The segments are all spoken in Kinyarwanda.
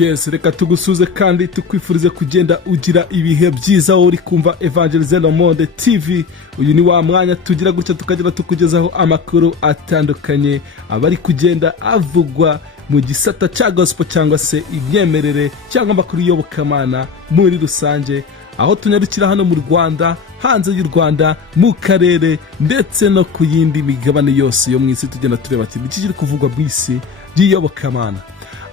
Yes, reka tugusuze kandi tukwifurize kugenda ugira ibihe byiza uri kumva Evangeliser le Monde TV. Uyu ni wa mwanya tugira gutya tukagira tukugezaho amakuru atandukanye abari kugenda avugwa mu gisata cya gospel cyangwa se imyemerere cyangwa amakuru yobokamana muri rusange, aho tunyarukira hano mu Rwanda, hanze y'u Rwanda, mu karere ndetse no ku yindi migabane yose yo mu isi. Tugenda tureba iki kiri kuvugwa bw'isi y'yobokamana.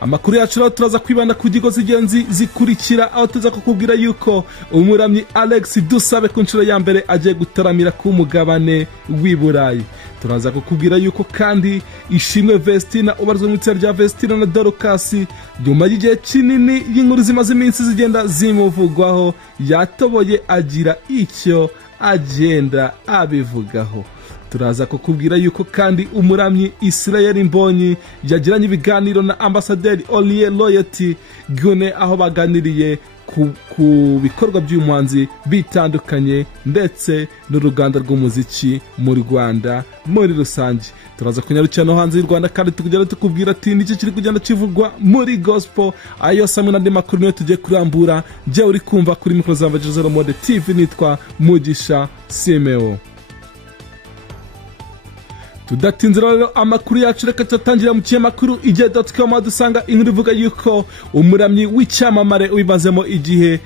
Amakuru yacu rero turaza kwibanda ku ngingo z'ingenzi zikurikira, aho tuza kukubwira yuko umuramyi Alexis DUSABE ku nshuro ya mbere agiye gutaramira ku mugabane w'i Burayi. Turaza kukubwira yuko kandi ishimwe VESTINE ubarizwa mu itsinda rya VESTINE na Dorcas, nyuma y'igihe kinini y'inkuru zimaze iminsi zigenda zimuvugwaho, yatoboye agira icyo agenda abivugaho. Turaza kukubwira yuko kandi umuramyi Israël MBONYI yagiranye ibiganiro na ambasaderi Olivier Loyalty Gune, aho baganiriye ku bikorwa by'umuhanzi bitandukanye ndetse n'uruganda rw'umuziki mu Rwanda muri rusange. Turaza kunyarukira no hanze y'u Rwanda kandi tukugera tukubwira ati niki kiri kugenda kivugwa muri gospel. Ayo samwe n'andi makuru niyo tugiye kurambura. Je uri kumva kuri mikro za Evangeliser le Monde TV, nitwa Mugisha Simeo. Tudatinze rero amakuru yacu, reka tutangira mu kinyamakuru IDRISS.com, dusanga inkuru ivuga yuko umuramyi w'icyamamare ubimazemo igihe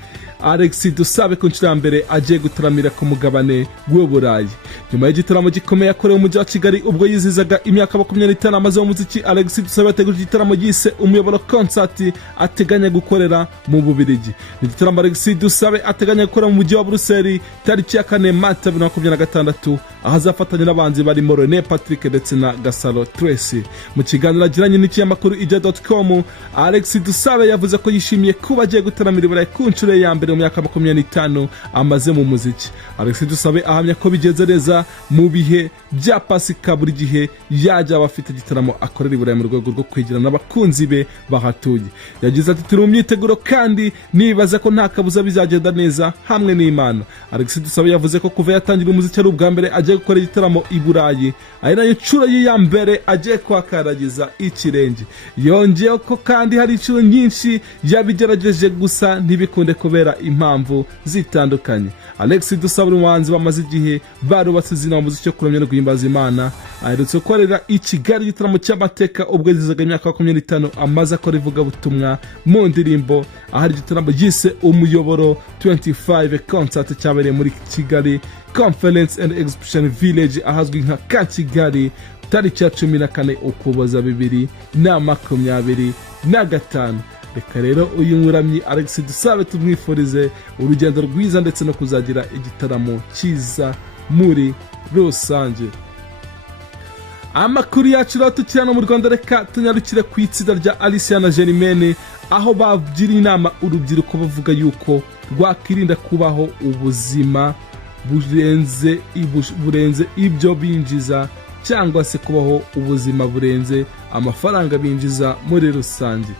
Alexis DUSABE ku nshuro ya mbere agiye gutaramira ku mugabane w'u Burayi. Nyuma y'igitaramo gikomeye yakorewe mu mujyi wa Kigali ubwo yizizaga imyaka 25 amaze mu muziki, Alexis DUSABE yateguje igitaramo yise umuyoboro concert ateganya gukorera mu Bubiligi. Ni igitaramo Alexis DUSABE ateganya gukora mu mujyi wa Bruxelles tariki ya 4 Mata 2026, aho azafatanya n'abanzi barimo René Patrick ndetse na Gasaro Tracy. Mu kiganiro agiranye n'ikinyamakuru IDRISS.com, Alexis DUSABE yavuze ko yishimiye kuba agiye gutaramira i Burayi ku nshuro ya mbere mu myaka 25 amaze mu muziki. Alexis DUSABE ahamya ko bigeze neza mu bihe bya Pasika, buri gihe yajya abafite igitaramo akorera i Burayi mu rwego rwo kwegerana n'abakunzi be bahatuye. Yagize ati turi mu myiteguro kandi nibaza ko nta kabuza bizagenda neza hamwe n'Imana. Alexis DUSABE yavuze ko kuva yatangira umuziki ari ubwa mbere agiye gukora igitaramo i Burayi, ari nayo nshuro ye ya mbere agiye kwakaragiza ikirenge. Yongeyeho ko kandi hari inshuro nyinshi yabigerageje gusa ntibikunde kubera impamvu zitandukanye. Alexis DUSABE umuhanzi bamaze igihe barubatse izina mu muziki cyo kuramya no guhimbaza Imana, aherutse gukorera i Kigali igitaramo cy'amateka ubwo yizizaga imyaka 25 amaze akora ivugabutumwa mu ndirimbo, ahari igitaramo yise umuyoboro 25 concert cyabereye muri Kigali Conference and Exhibition Village, ahazwi nka Kigali, tariki ya 14 Ukuboza 2025. Reka rero uyu muramyi Alexis DUSABE tumwifurize urugendo rwiza ndetse no kuzagira igitaramo cyiza muri rusange. Amakuru yacu rero tukirana mu Rwanda, reka tunyarukire ku itsinda rya Alicia na Germaine, aho bagira inama urubyiruko bavuga yuko rwakirinda kubaho ubuzima burenze ibyo binjiza, cyangwa se kubaho ubuzima burenze amafaranga binjiza muri rusange.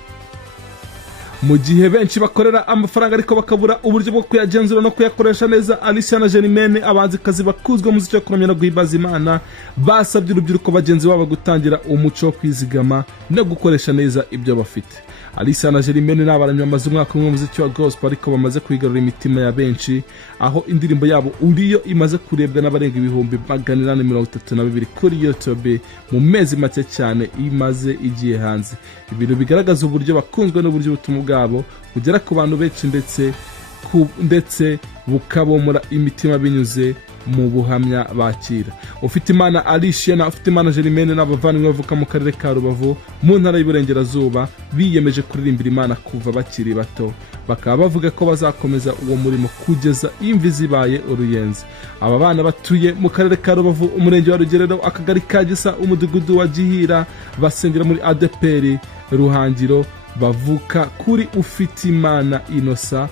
Mu gihe benshi bakorera amafaranga ariko bakabura uburyo bwo kuyagenzura no kuyakoresha neza, Alicia na Germaine abanzikazi bakuzwe mu muziki wo kuramya no guhimbaza Imana basabye urubyiruko bagenzi babo gutangira umuco wo kwizigama no gukoresha neza ibyo bafite. Alicia na Germaine n'abaramyi bamaze umwaka umwe mu muziki wa gospel ariko bamaze kwigarura imitima ya benshi, aho indirimbo yabo uriyo imaze kurebwa n'abarenga 432 kuri YouTube mu mezi make cyane imaze igiye hanze. Ibintu bigaragaza uburyo bakunzwe n'uburyo ubutumwa bwabo bugera ku bantu benshi ndetse bukabomora imitima binyuze mu buhamya bakira. Ufite Imana Alicia na ufite Imana Germaine n'abavandimwe bavuka mu karere ka Rubavu mu ntara y'Iburengerazuba biyemeje kuririmbira Imana kuva bakiri bato, bakaba bavuga ko bazakomeza uwo murimo kugeza imvi zibaye uruyenzi. Aba bana batuye mu karere ka Rubavu, umurenge wa Rugerero, akagari ka Gisa, umudugudu wa Gihira, basengera muri ADPR Ruhangiro, bavuka kuri ufite Imana Innocent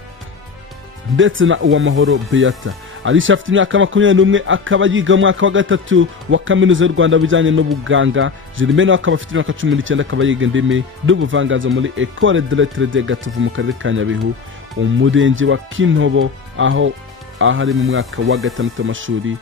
ndetse na Uwamahoro Beata. Alicia afite imyaka 21, akaba yiga mu mwaka wa 3 wa kaminuza y'u Rwanda bijyanye n'ubuganga. Germaine akaba afite imyaka 19, akaba yiga indimi n'ubuvanganzo muri École de Lettres de Gatovu mu karere ka Nyabihu, umurenge wa Kintobo, aho ari mu mwaka wa 6 w'amashuri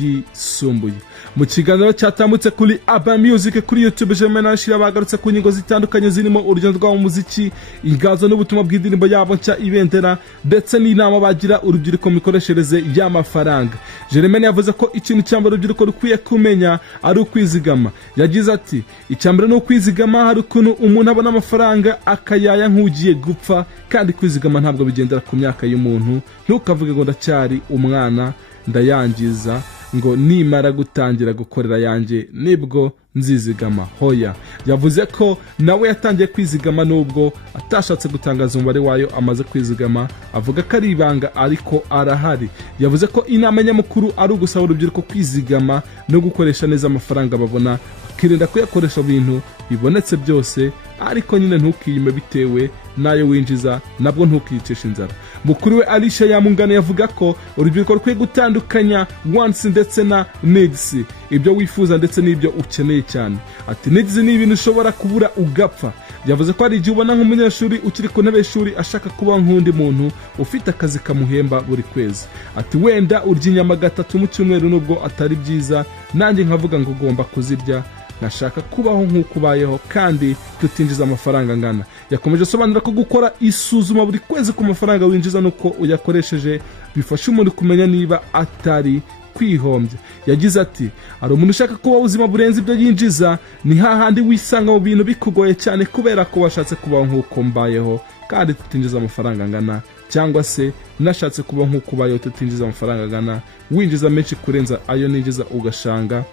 yisumbuye. Mu kiganiro cyatambutse kuri Urban Music kuri YouTube, Germain na Shira bagarutse ku nyingo zitandukanye zirimo urugendo rw'abo muziki, ingazo n'ubutumwa bw'indirimbo yabo nshya Ibendera, ndetse n'inama bagira urubyiruko mu mikoreshereze y'amafaranga. Germain yavuze ko ikintu cyambere urubyiruko rukwiye kumenya ari ukwizigama. Yagize ati icyambere ni ukwizigama, hari ukuntu umuntu abona amafaranga akayaya nk'ugiye gupfa, kandi kwizigama ntabwo bigendera ku myaka y'umuntu. Ntukavuge ngo ndacyari umwana ndayangiza, ngo nimara gutangira gukorera yanjye nibwo nzizigama. Hoya. Yavuze ko nawe yatangiye kwizigama nubwo atashatse gutangaza umubare wayo amaze kwizigama, avuga ko ari ibanga ariko arahari. Yavuze ko inama nyamukuru ari ugusaba urubyiruko kwizigama no gukoresha neza amafaranga babona, bakirinda kuyakoresha ibintu bibonetse byose, ariko nyine ntukiyime bitewe nayo winjiza, nabwo ntukiyicisha inzara. Mukuru we Alicia Yamungana yavuga ko urubyiruko rukwiye gutandukanya wants ndetse na needs, ibyo wifuza ndetse n'ibyo ukeneye cyane. Ati needs ni ibintu ushobora kubura ugapfa. Yavuze ko hari igihe ubona nk'umunyeshuri ukiri ku ntebe y'ishuri ashaka kuba nk'undi muntu ufite akazi kamuhemba buri kwezi. Ati wenda urya inyama 3 mu cyumweru nubwo atari byiza, nanjye nkavuga ngo ugomba kuzirya, nashaka kubaho nk'uko ubayeho kandi tutinjiza amafaranga ngana. Yakomeje asobanura ko gukora isuzuma buri kwezi ku mafaranga winjiza nuko uyakoresheje bifasha umuntu kumenya niba atari kwihombya. Yagize ati hari umuntu ushaka kuba ubuzima burenze ibyo yinjiza, ni hahandi wisanga mu bintu bikugoye cyane kubera ko washatse kubaho nk'uko mbayeho kandi tutinjiza amafaranga ngana, cyangwa se nashatse kubaho nk'uko ubayeho tutinjiza amafaranga ngana, winjiza menshi kurenza ayo ninjiza ugashanga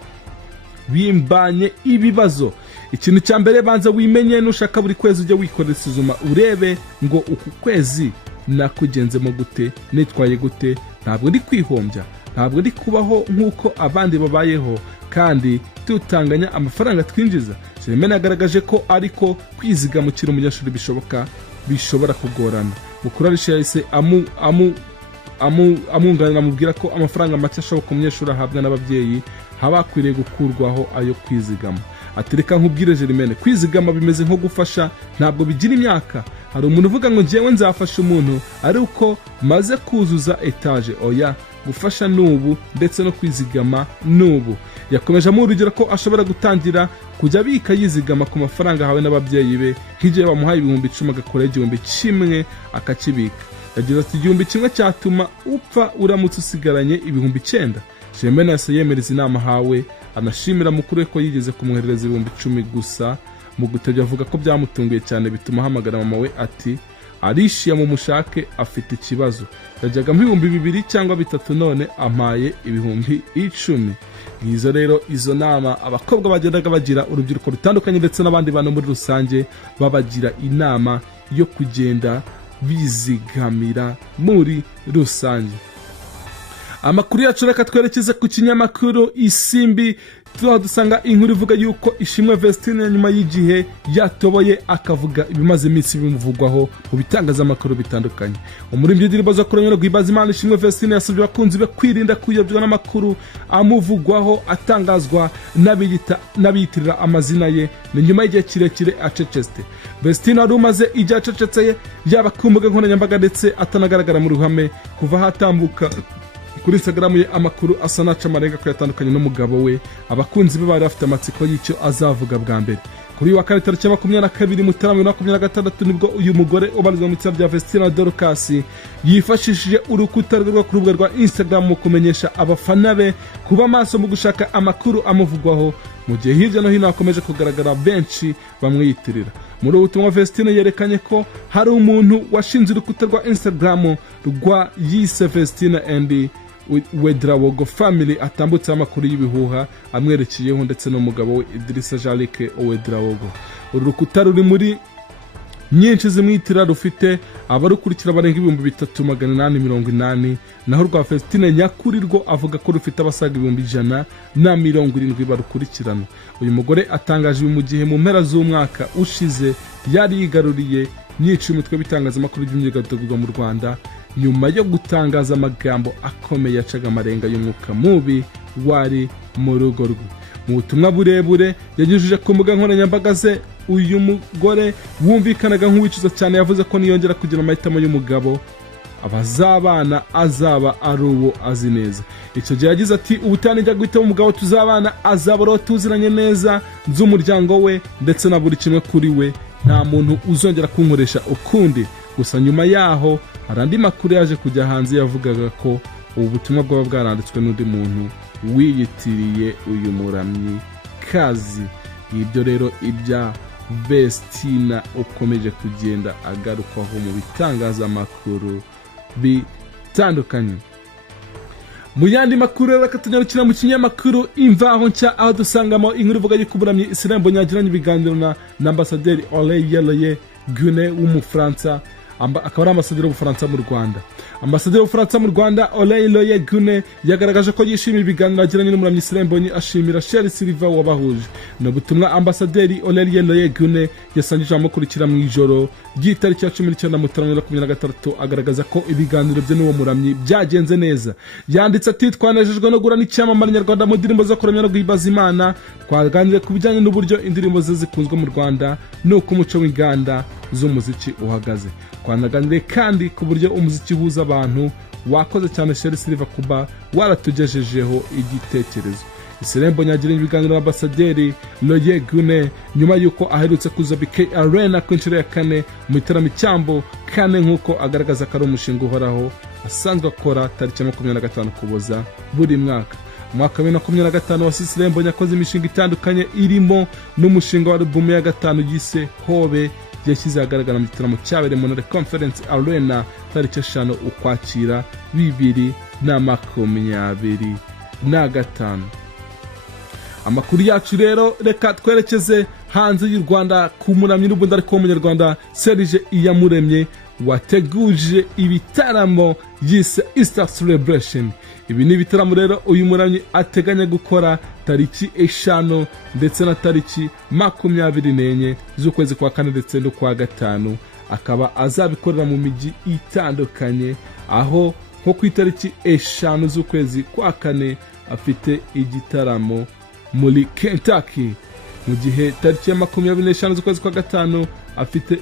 bimbanye ibibazo. Ikintu cyambere banza wimenye, nushaka buri kwezi ujye wikorera isuzuma urebe ngo uku kwezi nakugenzemo gute, nitwaye gute, ntabwo ndi kwihombya, ntabwo ndi kubaho nk'uko abandi babayeho, kandi tutanganya amafaranga twinjiza. Germain yagaragaje ko ariko kwizigama ukiri umunyeshuri bishobora kugorana. Mukuru Alicia yahise amunganira amubwira ko amafaranga make ashoboka umunyeshuri ahabwa n'ababyeyi haba akwiriye gukurwaho ayo kwizigama. Atereka nkubwire Germain, kwizigama bimeze nko gufasha, ntabwo bigira imyaka. Hari umuntu uvuga ngo njyewe nzafasha umuntu ari uko maze kuzuza etaje. Oya, gufasha nubu ndetse no kwizigama nubu. Yakomeje mu urugero ko ashobora gutangira kujya bika yizigama ku mafaranga hawe n'ababyeyi be, nk'igihe bamuhaye 10,000 agakora 1,000 akakibika. Yagize ati 1,000 cyatuma upfa uramutse usigaranye 9,000. Germain yase yemereza inama hawe, anashimira mukuru we ko yigeze kumwoherereza 10,000 gusa. Mu gutebya avuga ko byamutunguye cyane, bituma ahamagara mama we ati arishiya mu mushake afite ikibazo. Yajyaga mu 2,000 cyangwa 3, none ampaye 10,000. Ngizo rero izo nama abakobwa bagendaga bagira urubyiruko rutandukanye ndetse n'abandi bantu muri rusange, babagira inama yo kugenda bizigamira muri rusange. Amakuru yacu reka twerekeze ku kinyamakuru Isimbi, dusanga inkuru ivuga yuko Ishimwe Vestine nyuma y'igihe yatoboye akavuga ibimaze iminsi bimuvugwaho mu bitangazamakuru bitandukanye. Umuririmbyi w'indirimbo zo kuramya no guhimbaza Imana Ishimwe Vestine yasabye abakunzi be kwirinda kuyobywa n'amakuru amuvugwaho atangazwa n'abiyitirira amazina ye, ni nyuma y'igihe kirekire acecetse. Vestine wari umaze igihe acecetse, yaba ku mbuga nkoranyambaga ndetse atanagaragara mu ruhame kuva hatambuka kuri Instagram ye amakuru asa naca amarenga ko yatandukanye n'umugabo we. Abakunzi be bari bafite amatsiko y'icyo azavuga bwa mbere. Kuri wa kane tariki 22 Mutarama 2026 nibwo uyu mugore ubarizwa mu itsinda rya Vestine Dorcas yifashishije urukuta rwe ku rubuga rwa Instagram mu kumenyesha abafana be kuba maso mu gushaka amakuru amuvugwaho, mu gihe hirya no hino hakomeje kugaragara benshi bamwiyitirira. Muri ubutumwa Vestine yerekanye ko hari umuntu washinze urukuta rwa Instagram rwa yise Vestine and Wedrawogo family atambutse amakuru y'ibihuha amwerekeyeho, ndetse n'umugabo we IDRISS Wedrawogo. Uru rukuta ruri muri nyinshi zimwitira, rufite abarukurikira barenga 3,880, naho rwa Vestine nyakuri rwo avuga ko rufite abasaga 170 barukurikirana. Uyu mugore atangaje mu gihe mu mpera z'umwaka ushize yari yigaruriye nyinshi umutwe bitangazamakuru by'imyidagaduro mu Rwanda, nyuma yo gutangaza amagambo akomeye yacaga amarenga y'umwuka mubi wari mu rugo rwe. Mu butumwa burebure yanyujije ku mbuga nkoranyambaga ze, uyu mugore wumvikanaga nk'uwicuza cyane yavuze ko niyongera kugira amahitamo y'umugabo abazabana azaba ari uwo azi neza. Icyo gihe yagize ati ubutane njya guhitamo umugabo tuzabana azaba ari uwo tuziranye neza z'umuryango we ndetse na buri kimwe kuri we, nta muntu uzongera kunkoresha ukundi. Gusa nyuma yaho hari andi makuru yaje kujya hanze yavugaga ko ubu butumwa bwaba bwaranditswe n'undi muntu wiyitiriye uyu muramyi kazi. Ibyo rero ibya VESTINE ukomeje kugenda agarukwaho mu bitangazamakuru bitandukanye. Mu yandi makuru rero akatunyarukira mu kinyamakuru Imvaho Nshya, aho dusangamo inkuru ivuga yuko umuramyi Israël Mbonyi yagiranye ibiganiro na ambasaderi Alexis w'Umufaransa, akaba ari ambasaderi w'Ubufaransa mu Rwanda. Ambasaderi w'Ubufaransa mu Rwanda Alexis yagaragaje ko yishimiye ibiganiro yagiranye n'umuramyi Israël Mbonyi, ashimira Silva wabahuje. No butumwa ambasaderi Alexis yasangije amukurikira mu ijoro ry'itariki ya 19 Mutarama 2023, agaragaza ko ibiganiro bye n'uwo muramyi byagenze neza. Yanditse ati twanejejwe no gurana icyamamare nyarwanda mu ndirimbo zo kuramya no guhimbaza Imana, twaganiriye ku bijyanye n'uburyo indirimbo ze zikunzwe mu Rwanda n'uko umuco w'inganda z'umuziki uhagaze. Twanaganiriye kandi ku buryo umuziki uhuza abantu. Wakoze cyane Silva kuba waratugejejeho igitekerezo. Israël Mbonyi yagiranye ibiganiro na ambasaderi Alexis nyuma yuko aherutse kuza BK Arena ku nshuro ya 4 mu gitaramo cyambo kane, nk'uko agaragaza ko ari umushinga uhoraho asanzwe akora tariki 25 Ukuboza buri mwaka. Mwaka wa 2025 wa Israël Mbonyi yakoze imishinga itandukanye irimo n'umushinga wa album ya 5 yise Hobe, yashyize ahagaragara mu gitaramo cyabereye mu Conference Arena tariki 5 Ukwakira 2025. Amakuru yacu rero reka twerekeze hanze y'u Rwanda ku muramyi n'ubundi ariko w'umunyarwanda Serge Iyamuremye wateguje ibitaramo yise Easter Celebration. Ibi ni ibitaramo rero uyu muramyi ateganya gukora tariki 5 ndetse na tariki 24 z'ukwezi kwa 4 ndetse no kwa 5, akaba azabikorera mu miji itandukanye, aho nko ku itariki 5 z'ukwezi kwa 4 afite igitaramo muri Kentucky, mu gihe tariki ya 25 z'ukwezi kwa 5 afite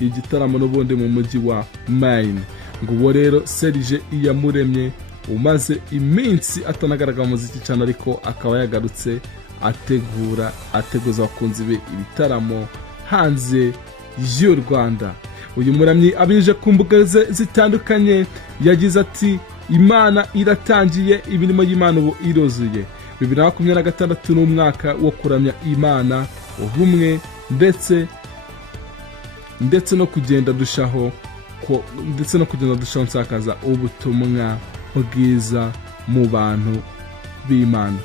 igitaramo n'ubundi mu mujyi wa Maine. Nguwo rero Serge Iyamuremye umaze iminsi atanagaragara mu muziki cyane, ariko akaba yagarutse ateguza abakunzi be ibitaramo hanze y'u Rwanda. Uyu muramyi abinyujije ku mbuga ze zitandukanye yagize ati Imana iratangiye, imirimo y'Imana ubu iruzuye. 2026 n'umwaka wo kuramya Imana, ubumwe ndetse no kugenda dushaho nsakaza ubutumwa bwiza mu bantu b'Imana.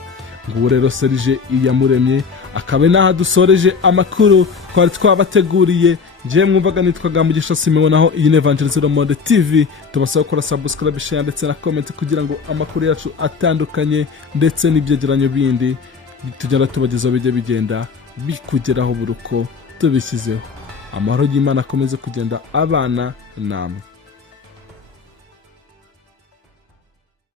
Nguwo rero Serge Iyamuremye akabe naha dusoreje amakuru twari twabateguriye. Ngiye mwumvaga nitwaga Mugisha Simeon, aho iyi Evangelism Mode TV tubasaba gukora subscribe, share ndetse na comment kugira ngo amakuru yacu atandukanye ndetse n'ibyegeranyo bindi tugenda tubagezaho bijye bigenda bikugeraho buruko tubishyizeho. Amahoro y'Imana akomeze kugenda abana namwe.